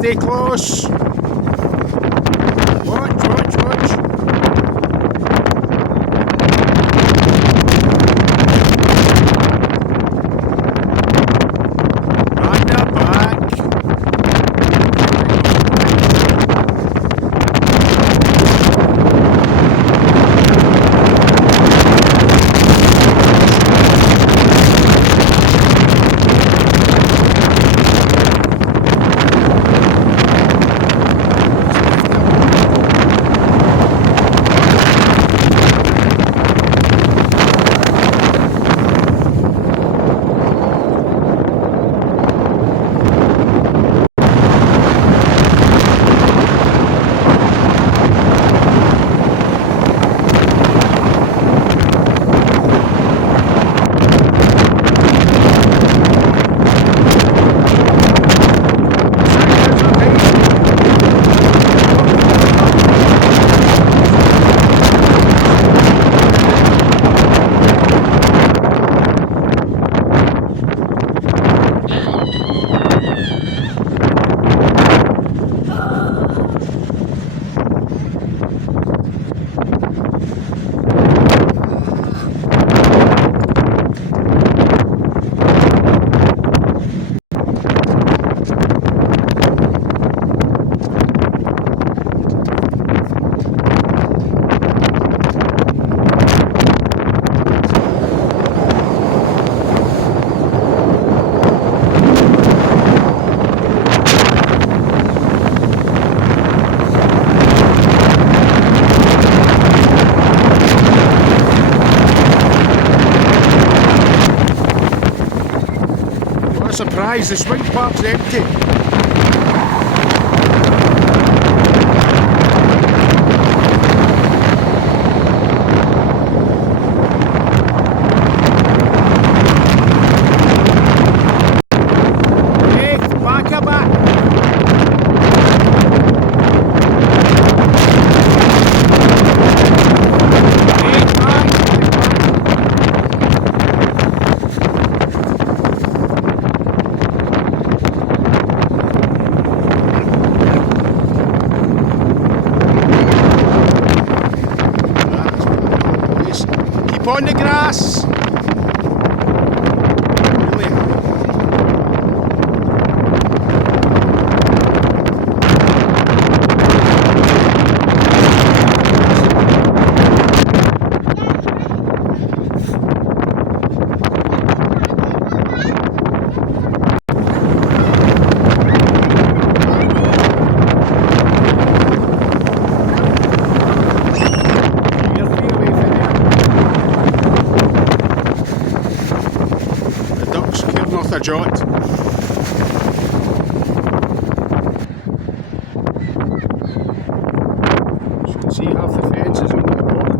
Stay close. Watch, watch, watch. Right there back. Surprise, the swing park's empty. On the grass. Jot. Should see half the fences on the bottom.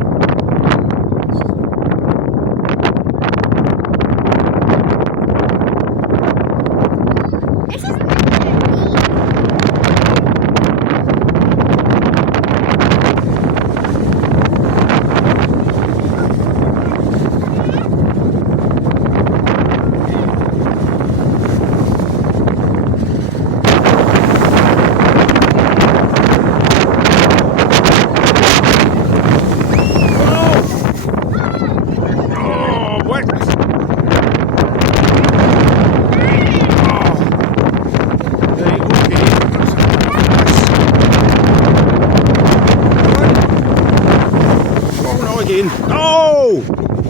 Oh!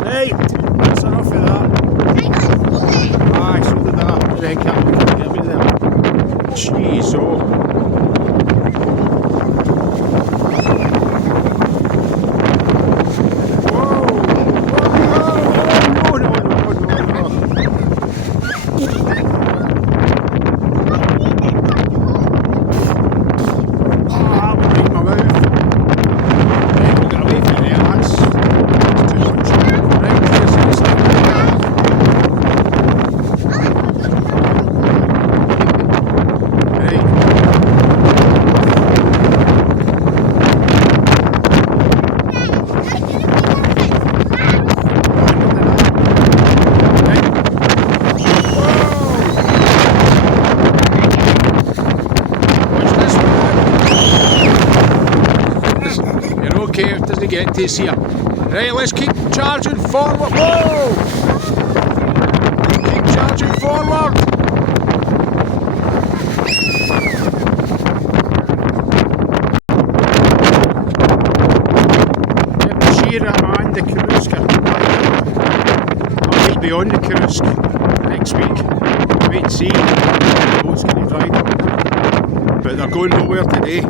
Hey! That's enough of that. Aye, so did that. Then can't get me there. Jeez, oh. Right. get to here. Right, let's keep charging forward. Whoa! Keep charging forward. Get the shearer and the Cairngorms. I might be on the Cairngorms next week. Wait and see. The boat's getting dry. But they're going nowhere today.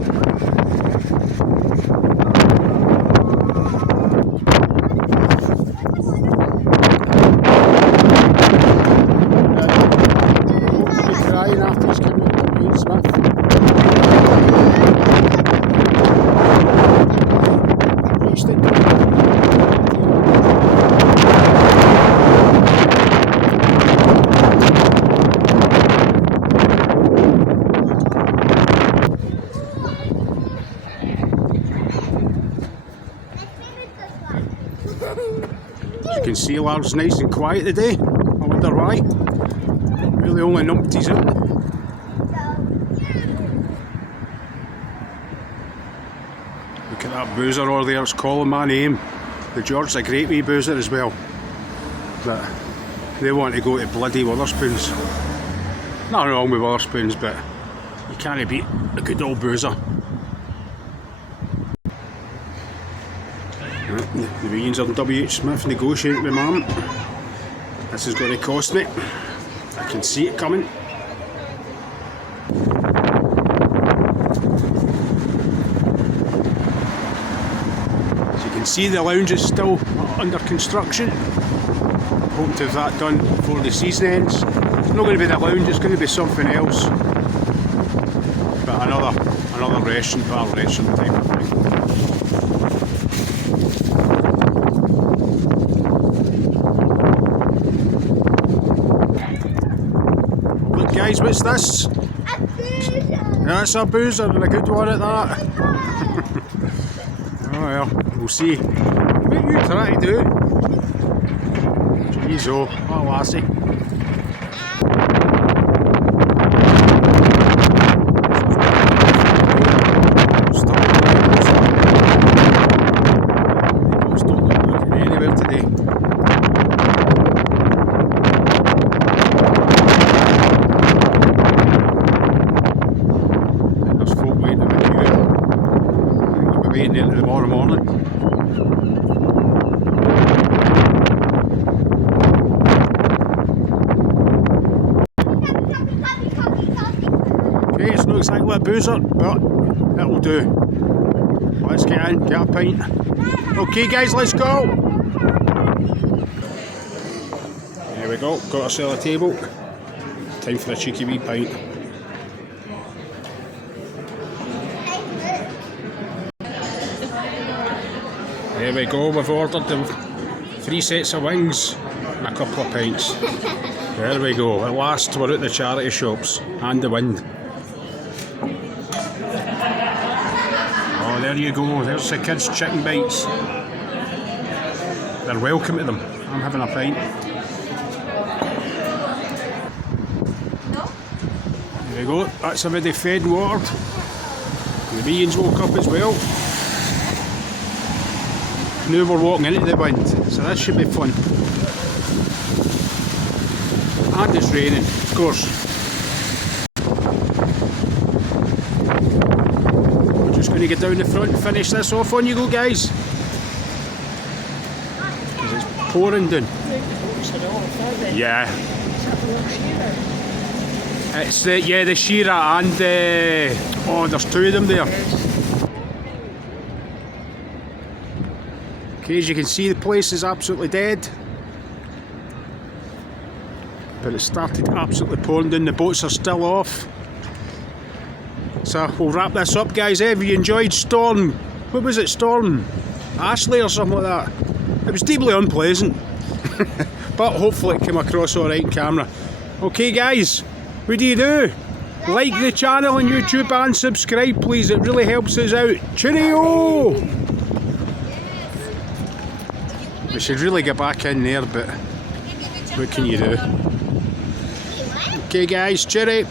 As you can see, Lars nice and quiet today. I wonder why. Really only numpties out. Look at that boozer over there, it's calling my name. The George's a great wee boozer as well. But they want to go to bloody Witherspoons. Nothing wrong with Witherspoons, but you can't beat a good old boozer. The Wiggins are in WH Smith negotiating with Mum. This is going to cost me. I can see it coming. As you can see, the lounge is still under construction. Hope to have that done before the season ends. It's not going to be the lounge, it's going to be something else. But another restaurant, bar restaurant type of thing. Guys, what's this? A boozer. That's a boozer and a good one at that. Oh well, we'll see. What are you trying to do? Jeez, oh lassie. Don't look anywhere today. Waiting there tomorrow morning. Okay, it's not exactly a boozer, but that'll do. Let's get in, get a pint. Okay guys, let's go! There we go, got ourselves a table. Time for a cheeky wee pint. There we go, we've ordered the 3 sets of wings and a couple of pints. There we go, at last we're at the charity shops and the wind. Oh, there you go, there's the kids' chicken bites. They're welcome to them. I'm having a pint. There we go, that's already fed and watered. The beans woke up as well. Now we're walking into the wind, so that should be fun. And it's raining, of course. We're just going to get down the front and finish this off. On you go, guys. Because it's pouring down. Yeah. It's the shearer and oh, there's 2 of them there. Okay, as you can see, the place is absolutely dead. But it started absolutely pouring down. The boats are still off. So we'll wrap this up, guys. Have you enjoyed Storm? What was it, Storm? Ashley or something like that? It was deeply unpleasant. But hopefully it came across alright in camera. Okay guys, what do you do? Like the channel on YouTube and subscribe please, it really helps us out. Cheerio! We should really get back in there, but what can you do? Okay guys, cheerio!